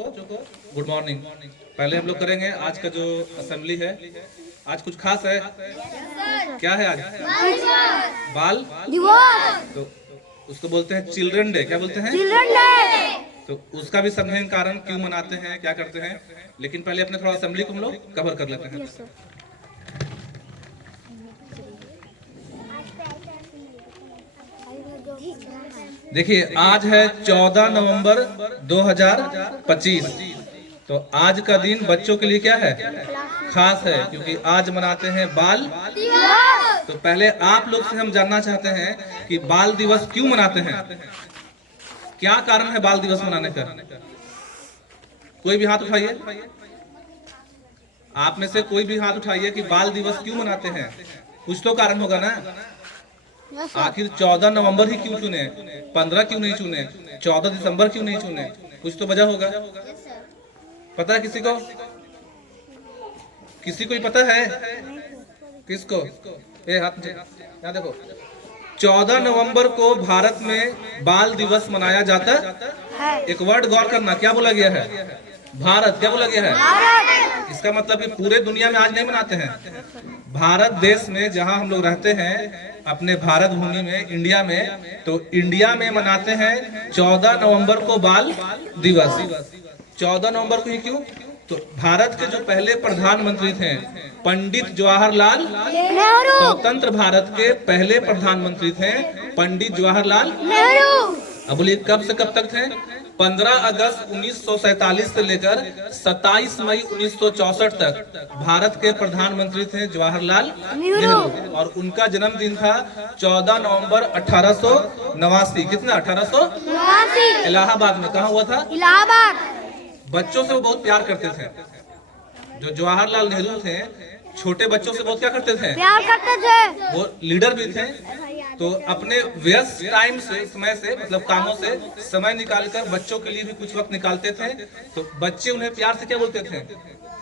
Good morning. पहले हम लोग करेंगे आज का जो असेंबली है। आज कुछ खास है? क्या है आज? बाल दिवस। तो उसको बोलते हैं चिल्ड्रन डे। क्या बोलते हैं? Children day. तो उसका भी समझेंगे कारण, क्यों मनाते हैं, क्या करते हैं। लेकिन पहले अपने थोड़ा असेंबली को हम लोग कवर कर लेते हैं। देखिए, आज है 14 नवंबर 2025। तो आज का दिन बच्चों के लिए क्या है? खास है, क्योंकि आज मनाते हैं बाल दिवस। तो पहले आप लोग से हम जानना चाहते हैं कि बाल दिवस क्यों मनाते हैं, क्या कारण है बाल दिवस मनाने का। कोई भी हाथ उठाइए। आप में से कोई भी हाथ उठाइए कि बाल दिवस क्यों मनाते हैं। कुछ तो कारण होगा ना। आखिर 14 नवंबर ही क्यों चुने, 15 क्यों नहीं चुने, 14 दिसंबर क्यों नहीं चुने। कुछ तो वजह होगा। पता है किसी को? किसी को ही पता है? किसको? ये हाथ यहाँ देखो। 14 नवंबर को भारत में बाल दिवस मनाया जाता है। एक वर्ड गौर करना, क्या बोला गया है? भारत। क्या बोला गया है? इसका मतलब कि पूरे दुनिया में आज नहीं मनाते हैं। भारत देश में जहां हम लोग रहते हैं, अपने भारत भूमि में, इंडिया में, तो इंडिया में मनाते हैं 14 नवंबर को बाल दिवस। 14 नवंबर को ही क्यों? तो भारत के जो पहले प्रधानमंत्री थे पंडित जवाहरलाल नेहरू, स्वतंत्र भारत के पहले प्रधानमंत्री थे पंडित जवाहरलाल नेहरू। अब बोलिए कब से कब तक थे? 15 अगस्त 1947 से लेकर 27 मई 1964 तक भारत के प्रधानमंत्री थे जवाहरलाल नेहरू। और उनका जन्मदिन था 14 नवंबर 1889। कितना? 1889। इलाहाबाद में। कहा हुआ था? इलाहाबाद। बच्चों से वो बहुत प्यार करते थे। जो जवाहरलाल नेहरू थे, छोटे बच्चों से बहुत क्या करते थे? प्यार करते थे। वो लीडर भी थे। तो अपने व्यस्त टाइम से, समय से, मतलब कामों से समय निकालकर बच्चों के लिए भी कुछ वक्त निकालते थे। तो बच्चे उन्हें प्यार से क्या बोलते थे?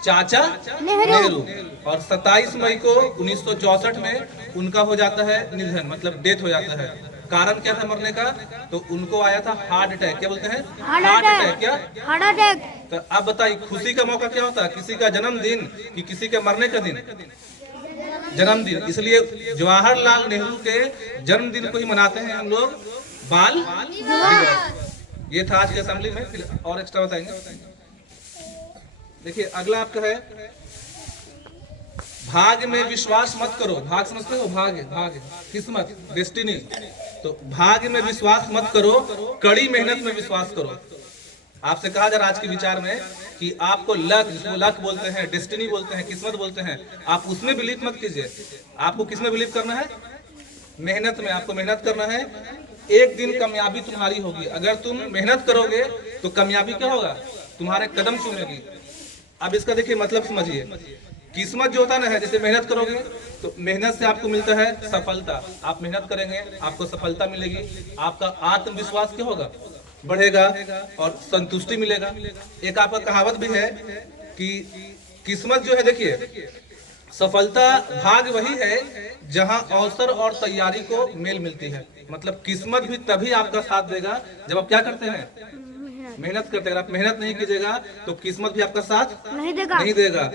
चाचा नेहरू। और 27 मई को 1964 में उनका हो जाता है निधन, मतलब डेथ हो जाता है। कारण क्या था मरने का? तो उनको आया था हार्ट अटैक। क्या बोलते हैं? Heart attack. क्या? Heart attack. तो अब बताइए, खुशी का मौका क्या होता है? किसी का जन्मदिन कि किसी के मरने का दिन? जन्मदिन। इसलिए जवाहरलाल नेहरू के जन्मदिन को ही मनाते हैं हम लोग बाल दिवस। ये था आज की असेंबली में। फिर और एक्स्ट्रा बताएंगे। देखिए, अगला आपका है भाग्य में विश्वास मत करो। भाग समझते हो? भाग्य, भाग्य, किस्मत, डेस्टिनी। तो भाग्य में विश्वास मत करो, कड़ी मेहनत में विश्वास करो। आपसे कहा जा रहा आज के विचार में कि आपको लक, जिसको लक बोलते हैं, डेस्टिनी बोलते हैं, किस्मत बोलते हैं, आप उसमें बिलीव मत कीजिए। आपको किसमें बिलीव करना है? मेहनत में। आपको मेहनत करना है। एक दिन कामयाबी तुम्हारी होगी। अगर तुम मेहनत करोगे तो कामयाबी क्या होगा? तुम्हारे कदम चूमेगी। अब इसका देखिए मतलब समझिए। किस्मत जो होता है ना, जैसे मेहनत करोगे तो मेहनत से आपको मिलता है सफलता। आप मेहनत करेंगे, आपको सफलता मिलेगी। आपका आत्मविश्वास क्या होगा? बढ़ेगा और संतुष्टि मिलेगा। एक आपका कहावत भी है कि किस्मत जो है, देखिए, सफलता भाग्य वही है जहां अवसर और तैयारी को मेल मिलती है। मतलब किस्मत भी तभी आपका साथ देगा जब आप क्या करते हैं? मेहनत करते हैं। अगर आप मेहनत नहीं कीजिएगा तो किस्मत भी आपका साथ नहीं देगा।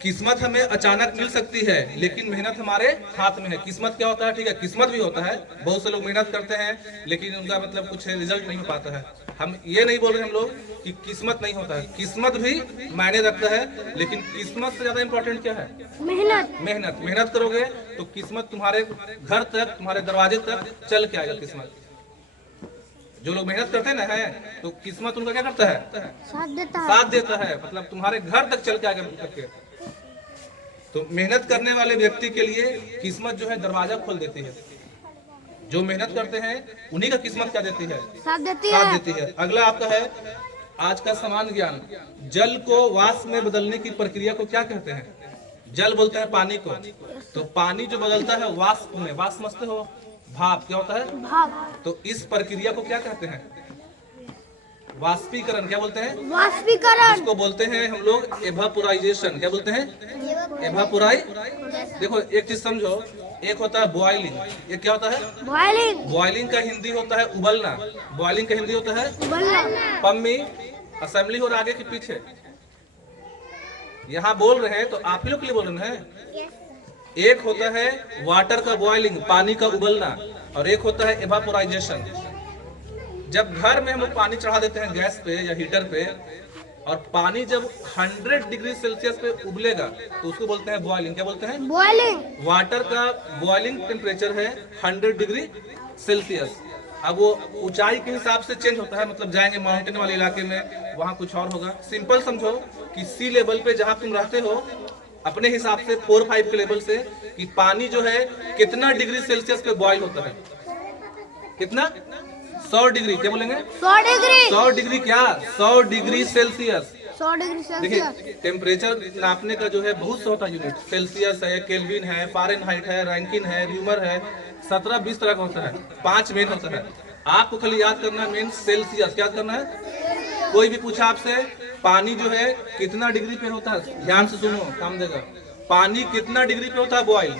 किस्मत हमें अचानक मिल सकती है, लेकिन मेहनत हमारे हाथ में है। किस्मत क्या होता है? ठीक है, किस्मत भी होता है। बहुत से लोग मेहनत करते हैं लेकिन उनका मतलब कुछ रिजल्ट नहीं हो पाता है। हम ये नहीं बोल रहे हम लोग कि किस्मत नहीं होता है। किस्मत भी मायने रखता है, लेकिन किस्मत से ज्यादा इंपॉर्टेंट क्या है? मेहनत। मेहनत करोगे तो किस्मत तुम्हारे घर तक, तुम्हारे दरवाजे तक चल के आएगा। किस्मत, जो लोग मेहनत करते हैं ना, है तो किस्मत उनका क्या करता है? साथ देता है। मतलब तुम्हारे घर तक चल के आगे करके। तो मेहनत करने वाले व्यक्ति के लिए किस्मत जो है दरवाजा खोल देती है। जो मेहनत करते हैं उन्हीं का किस्मत क्या देती है? साथ देती है। अगला आपका है आज का समान ज्ञान। जल को वाष्प में बदलने की प्रक्रिया को क्या कहते हैं? जल बोलते हैं पानी को। तो पानी जो बदलता है वाष्प में, वाष्प समझते हो? भाप। क्या होता है? भाप। तो इस प्रक्रिया को क्या कहते हैं? वाष्पीकरण। क्या बोलते हैं? वाष्पीकरण। इसको बोलते हैं हम लोग एवापोराइजेशन। क्या बोलते हैं? एवापोराइज। देखो एक चीज समझो, एक होता है बॉइलिंग, एक क्या होता है? बॉइलिंग। बॉइलिंग का हिंदी होता है उबलना। बॉइलिंग का हिंदी होता है उबलना। पम्मी असेंबली हो रहा आगे कि पीछे? यहाँ बोल रहे हैं तो आप ही लोग के लिए बोल रहे हैं। एक होता है वाटर का बॉइलिंग, पानी का उबलना, और एक होता है एवापोराइजेशन। जब घर में हम लोग पानी चढ़ा देते हैं गैस पे या हीटर पे, और पानी जब 100 डिग्री सेल्सियस पे उबलेगा तो उसको बोलते हैं बॉइलिंग। क्या बोलते हैं? बॉइलिंग। वाटर का बॉइलिंग टेम्परेचर है 100 डिग्री सेल्सियस। अब वो ऊंचाई के हिसाब से चेंज होता है, मतलब जाएंगे माउंटेन वाले इलाके में वहाँ कुछ और होगा। सिंपल समझो कि सी लेवल पे जहाँ तुम रहते हो अपने हिसाब से 4-5 के लेवल से कि पानी जो है कितना डिग्री सेल्सियस पे बॉइल होता है। कितना? 100 डिग्री। क्या बोलेंगे? 100 डिग्री। 100 डिग्री क्या? 100 डिग्री सेल्सियस। 100 degree Celsius. देखिए टेम्परेचर नापने का जो है बहुत सा होता है यूनिट। सेल्सियस है, केल्विन है, फारेनहाइट है, रैंकिन है, र्यूमर है, 17-20 तरह का होता है। 5 मेन होता है। आपको खाली याद करना है मेन सेल्सियस। क्या करना है? कोई भी पूछा आपसे पानी जो है कितना डिग्री पे होता है, ध्यान से सुनो, काम देगा। पानी कितना डिग्री पे होता है बॉइल?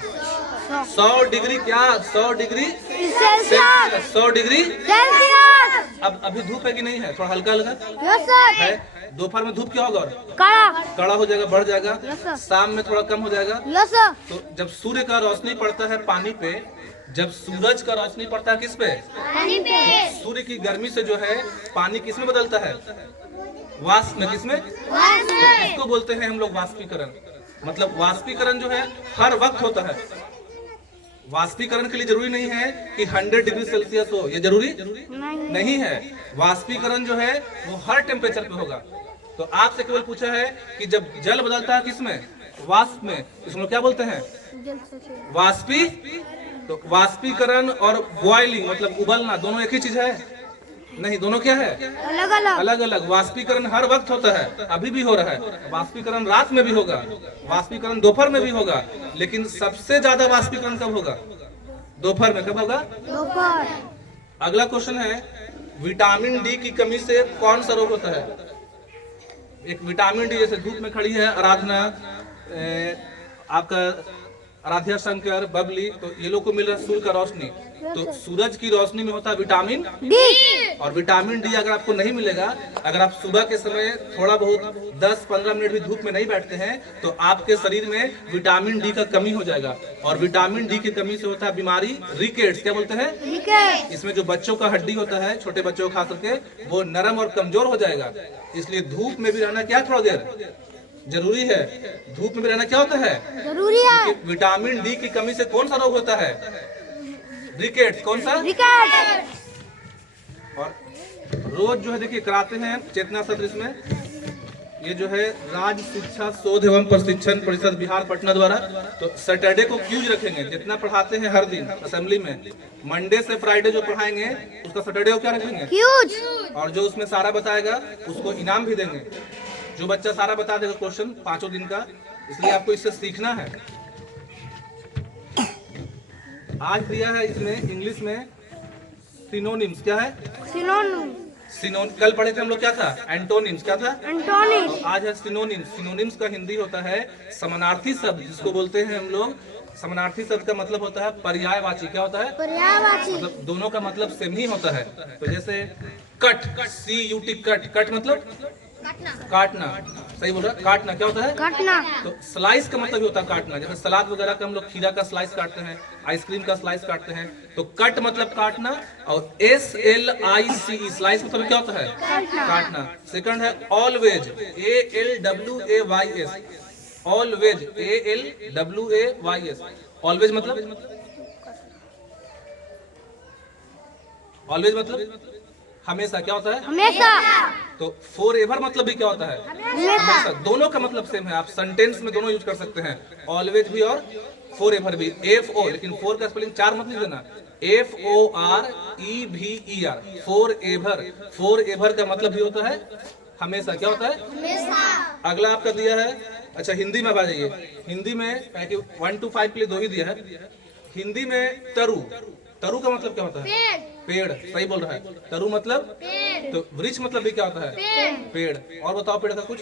100 डिग्री। क्या? 100 डिग्री सेल्सियस। 100 degree Celsius. अब अभी धूप है कि नहीं है? थोड़ा हल्का हल्का यस सर। है। दोपहर में धूप क्या होगा? कड़ा कड़ा हो जाएगा, बढ़ जाएगा। Yes sir. शाम में थोड़ा कम हो जाएगा। Yes sir. तो जब सूर्य का रोशनी पड़ता है पानी पे, जब सूरज का रोशनी पड़ता है किस पे? पानी पे। सूर्य की गर्मी से जो है पानी किस में बदलता है? वाष्प में। किस में? तो इसको बोलते हैं हम लोग वाष्पीकरण। मतलब वाष्पीकरण जो है हर वक्त होता है। वाष्पीकरण के लिए जरूरी नहीं है कि 100 डिग्री सेल्सियस हो, ये जरूरी नहीं है। वाष्पीकरण जो है वो हर टेम्परेचर पे होगा। तो आपसे केवल पूछा है कि जब जल बदलता है किसमें? वाष्प में, इसमें क्या बोलते हैं? वाष्पी। तो वाष्पीकरण और बॉइलिंग मतलब उबलना दोनों एक ही चीज है? नहीं, दोनों क्या है? अलग अलग। अलग अलग। वाष्पीकरण हर वक्त होता है, अभी भी हो रहा है। वाष्पीकरण रात में भी होगा, वाष्पीकरण दोपहर में भी होगा, लेकिन सबसे ज्यादा वाष्पीकरण कब होगा? दोपहर में। कब होगा? दोपहर। अगला क्वेश्चन है, विटामिन डी की कमी से कौन सा रोग होता है? एक विटामिन डी, जैसे धूप में खड़ी है आराधना, आपका आराध्या शंकर, बबली, तो ये लोग को मिल रहा है सूर्य का रोशनी। तो सूरज की रोशनी में होता है विटामिन डी। और विटामिन डी अगर आपको नहीं मिलेगा, अगर आप सुबह के समय थोड़ा बहुत 10-15 मिनट भी धूप में नहीं बैठते हैं, तो आपके शरीर में विटामिन डी का कमी हो जाएगा। और विटामिन डी की कमी से होता है बीमारी रिकेट्स। क्या बोलते हैं? रिकेट्स। इसमें जो बच्चों का हड्डी होता है, छोटे बच्चों को खास करके, वो नरम और कमजोर हो जाएगा। इसलिए धूप में भी रहना क्या थोड़ा देर जरूरी है। धूप में भी रहना क्या होता है? जरूरी है। विटामिन डी की कमी से कौन सा रोग होता है? रिकेट्स। कौन सा? रिकेट्स। और रोज जो है देखिए कराते हैं चेतना सत्र। इसमें ये जो है राज्य शिक्षा शोध एवं प्रशिक्षण परिषद बिहार पटना द्वारा। तो सैटरडे को क्यूज रखेंगे, जितना पढ़ाते हैं हर दिन असेंबली में, मंडे से फ्राइडे जो पढ़ाएंगे उसका सैटरडे को क्या रखेंगे? क्यूज। और जो उसमें सारा बताएगा उसको इनाम भी देंगे। जो बच्चा सारा बता देगा क्वेश्चन 5 दिन का, इसलिए आपको इससे सीखना है। आज दिया है इसमें इंग्लिश में सिनोनिम्स। क्या है? सिनोनिम। कल पढ़े थे हम लोग, क्या था? एंटोनिम्स। क्या था? एंटोनिम्स। आज है सिनोनिम्स। सिनोनिम्स का हिंदी होता है समानार्थी शब्द, जिसको बोलते हैं हम लोग। समानार्थी शब्द का मतलब होता है पर्यायवाची। क्या होता है? पर्यायवाची। मतलब दोनों का मतलब सेम ही होता है। तो जैसे कट, CUT, कट। कट मतलब काटना। सही बोल रहा है। काटना क्या होता है? काटना। तो स्लाइस का मतलब भी होता है काटना। जैसे सलाद वगैरह का हम लोग खीरा का स्लाइस काटते हैं, आइसक्रीम का स्लाइस काटते हैं। तो कट मतलब काटना, और SLICE स्लाइस मतलब क्या होता है? काटना। सेकंड है always, ALWAYS। Always, ALWAYS। Always मतलब? ऑलवेज मतलब हमेशा। क्या होता है? हमेशा। तो फॉर एवर मतलब भी क्या होता है? हमेशा। दोनों का मतलब सेम है, आप सेंटेंस में दोनों यूज कर सकते हैं, ऑलवेज भी और फॉर एवर भी। FO, लेकिन फोर का स्पेलिंग 4 मत लिख देना, FOREVER, for ever. For ever का मतलब भी होता है हमेशा। क्या होता है? हमेशा। अगला आपका दिया है, अच्छा हिंदी में आ जाइए। हिंदी में 1 to 5 के लिए 2 ही दिया है। हिंदी में तरु। तरु का मतलब क्या होता है? पेड़। सही बोल रहा है। तरु मतलब पेड़। तो वृक्ष मतलब भी क्या होता है? पेड़। और बताओ पेड़ का कुछ?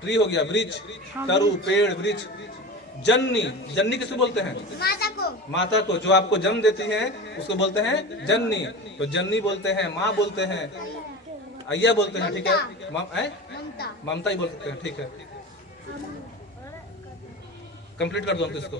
ट्री हो गया, वृक्ष। तरु, पेड़, वृक्ष। जननी। जननी किसको बोलते हैं? माता को। जो आपको जन्म देती है उसको बोलते हैं जननी। तो जननी बोलते हैं, माँ बोलते हैं, अय्या बोलते हैं, ठीक है। ममता। ममता ही बोल सकते हैं, ठीक है। कंप्लीट कर दो हमको इसको।